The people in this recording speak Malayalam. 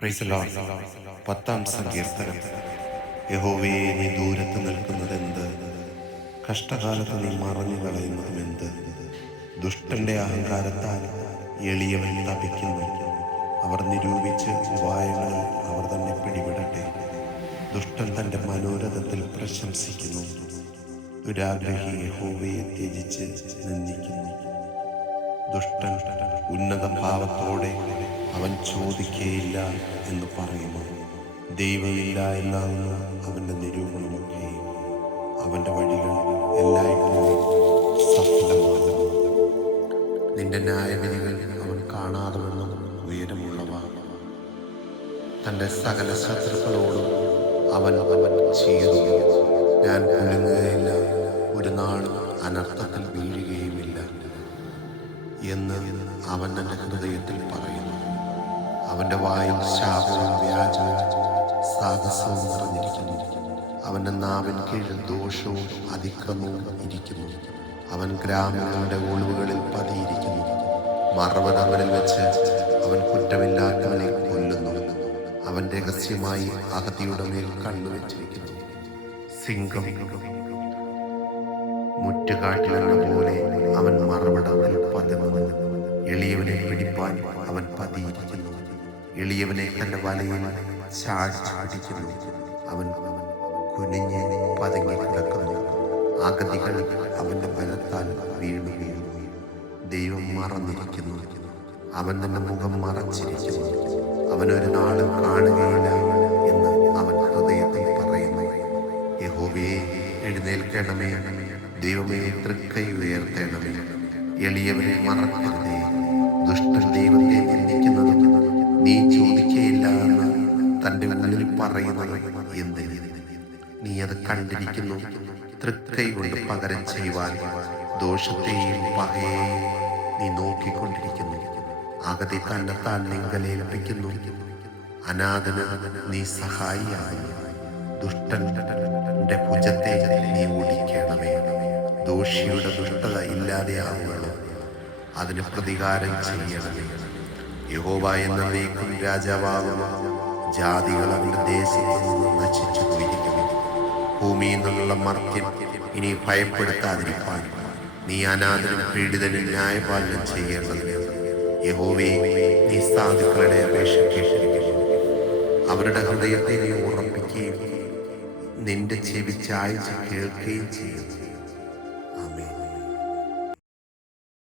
Praise the Lord. 10-ാം സങ്കീർത്തനം. യഹോവേ, നീ ദൂരത്ത് നിൽക്കുന്നതെന്ത്? കഷ്ടകാലത്ത് നീ മറഞ്ഞു കളയുന്നതുമെന്ത്? ദുഷ്ടന്റെ അഹങ്കാരത്താൽ എളിയവൻ തപിക്കുന്നു. അവർ നിരൂപിച്ച് ഉപായങ്ങളിൽ അവർ തന്നെ പിടിപെടട്ടെ. ദുഷ്ടൻ തൻ്റെ മനോരഥത്തിൽ പ്രശംസിക്കുന്നു. ദുരാഗ്രഹി യഹോവയെ ത്യജിച്ച് നിന്ദിക്കുന്നു. ദുഷ്ടൻ ഉന്നത ഭാവത്തോടെ അവൻ ചോദിക്കുകയില്ല എന്ന് പറയുന്നു. ദൈവമില്ല എന്നാകുന്നു അവൻ്റെ നിരൂപണമൊക്കെ. അവൻ്റെ വഴികൾ എല്ലായ്പ്പോഴും സഫലമാകുന്നു. നിന്റെ ന്യായവിധികൾ അവൻ കാണാതെ വണ്ണം ഉയരമുള്ളവ. തൻ്റെ സകല ശത്രുക്കളോടും അവൻ ചെയ്തു. ഞാൻ കുലുങ്ങുകയില്ല, ഒരു നാളും അനർത്ഥത്തിൽ വീഴുകയുമില്ല എന്ന് അവൻ എൻ്റെ ഹൃദയത്തിൽ പറയുന്നു. അവൻ്റെ വായിൽ ശാപവും വ്യാജവും സാഹസവും നിറഞ്ഞിരിക്കുന്നു. അവൻ്റെ നാവിൻ കീഴിൽ ദോഷവും അതിക്രമവും ഇരിക്കുന്നു. അവൻ ഗ്രാമങ്ങളുടെ ഒളിവുകളിൽ പതിയിരിക്കുന്നു. മറവടങ്ങളിൽ വെച്ച് അവൻ കുറ്റമില്ലാത്തവനെ കൊല്ലുന്നു. അവൻ രഹസ്യമായി അഹതിയുടെ മേൽ കണ്ണുവെച്ചിരിക്കുന്നു. സിംഹം മുറ്റുകാട്ടിലെന്ന പോലെ അവൻ മറവിടത്തിൽ പതുങ്ങുന്നു. എളിയവനെ പിടിപ്പാൻ അവൻ പതിയിരിക്കുന്നു. എളിയവനെ തൻ്റെ വലയിൽ ചാടിച്ചു പിടിക്കുന്നു. അവൻ കുനിഞ്ഞ് പതുങ്ങി കിടക്കുന്നു. അഗതികൾ അവൻ്റെ ബലത്താൽ വീഴുകയും. ദൈവം മറന്നിരിക്കുന്നു, അവൻ തൻ്റെ മുഖം മറച്ചിരിക്കുന്നു. അവനൊരു നാളും കാണുകയില്ല എന്ന് അവൻ ഹൃദയത്തിൽ പറയുന്നു. യഹോവേ, എഴുന്നേൽക്കണമേ. ദൈവമേ, തൃക്കൈ ഉയർത്തണമേ. എളിയവനെ മറക്കരുതേ. ദുഷ്ടൻ ദൈവത്തെ നിന്ദിക്കുന്നതും നീ ചോദിക്കുകയില്ല എന്ന് തൻ്റെ ഉള്ളിൽ പറയുന്നത് എന്തിന്? നീ അത് കണ്ടിരിക്കുന്നു. തൃക്കൈ കൊണ്ട് പകരം ചെയ്യുവാൻ ദോഷത്തെയും പകയെയും നീ നോക്കിക്കൊണ്ടിരിക്കുന്നു. അഗതി തന്നെത്താൻ നിങ്കലേൽപ്പിക്കുന്നു. അനാഥന് നീ സഹായിയാകുന്നു. ദുഷ്ടന്റെ ഭുജത്തെ നീ ഓടിക്കണമേ. ദോഷിയുടെ ദുഷ്ടത ഇല്ലാതെയാവുകയുള്ളൂ. അതിന് പ്രതികാരം ചെയ്യണമേ. യഹോവ എന്നേക്കും രാജാവാകുന്നു. ജാതികൾ അവൻ്റെ ദേശത്ത് നിന്ന് നശിച്ചു പോയിരിക്കുന്നു. ഭൂമിയിൽ നിന്നുള്ള മർത്യൻ ഇനി ഭയപ്പെടുത്താതിരിപ്പാൻ നീ അനാഥനും പീഡിതനും ന്യായപാലനം ചെയ്യേണ്ടതിന് യഹോവേ, നീ സാധുക്കളുടെ അപേക്ഷ കേട്ടിരിക്കുന്നു. അവരുടെ ഹൃദയത്തെ നീ ഉറപ്പിക്കുകയും നിന്റെ ചെവി ചായ്ച്ച് കേൾക്കുകയും ചെയ്യുന്നു.